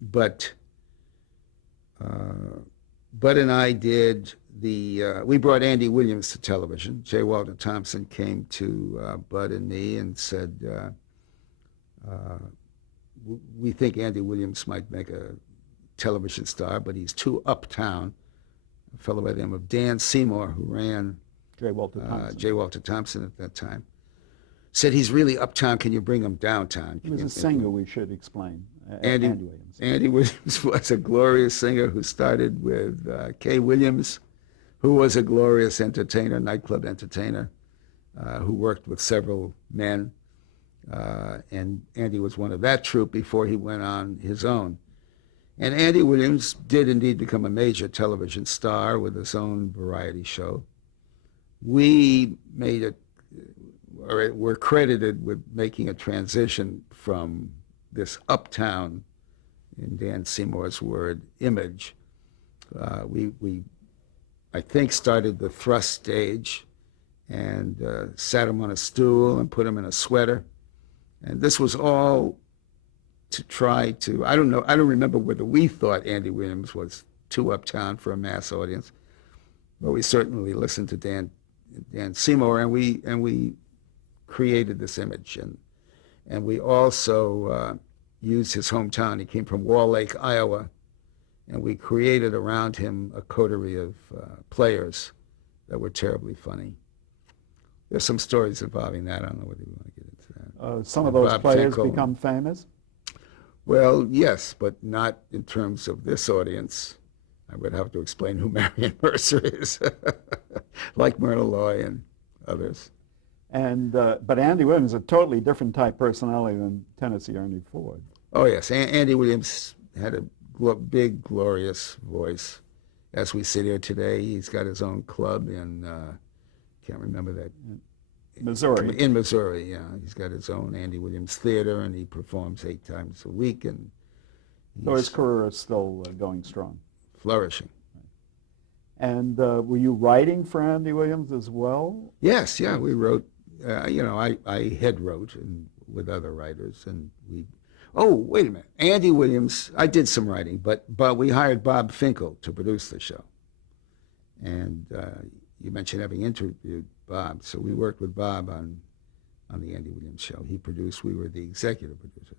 but Bud and I did we brought Andy Williams to television. J. Walter Thompson came to Bud and me and said, we think Andy Williams might make a television star, but he's too uptown. A fellow by the name of Dan Seymour, who ran J. Walter Thompson at that time, said he's really uptown. Can you bring him downtown? He was a singer, we should explain. Andy Williams. Andy Williams was a glorious singer who started with Kay Williams, who was a glorious entertainer, nightclub entertainer, who worked with several men. And Andy was one of that troupe before he went on his own. And Andy Williams did indeed become a major television star with his own variety show. We made it, or were credited with making a transition from this uptown, in Dan Seymour's word, image. We I think, started the thrust stage and sat him on a stool and put him in a sweater. And this was all to try to, I don't remember whether we thought Andy Williams was too uptown for a mass audience, but we certainly listened to Dan Seymour, and we created this image. And we also used his hometown. He came from Wall Lake, Iowa, and we created around him a coterie of players that were terribly funny. There's some stories involving that. I don't know whether you want to get into that. Some of those players become famous? Well, yes, but not in terms of this audience. I would have to explain who Marion Mercer is, like Myrna Loy and others. And but Andy Williams is a totally different type personality than Tennessee Ernie Ford. Oh, yes. Andy Williams had a big, glorious voice. As we sit here today, he's got his own club in, can't remember that. Missouri. In Missouri, yeah. He's got his own Andy Williams Theater, and he performs 8 times a week. And so his career is still going strong. Flourishing. And were you writing for Andy Williams as well? Yes, yeah. We wrote, I head wrote with other writers, and we. Oh, wait a minute. Andy Williams, I did some writing, but we hired Bob Finkel to produce the show. And you mentioned having interviewed Bob, so we worked with Bob on the Andy Williams show. He produced, we were the executive producers.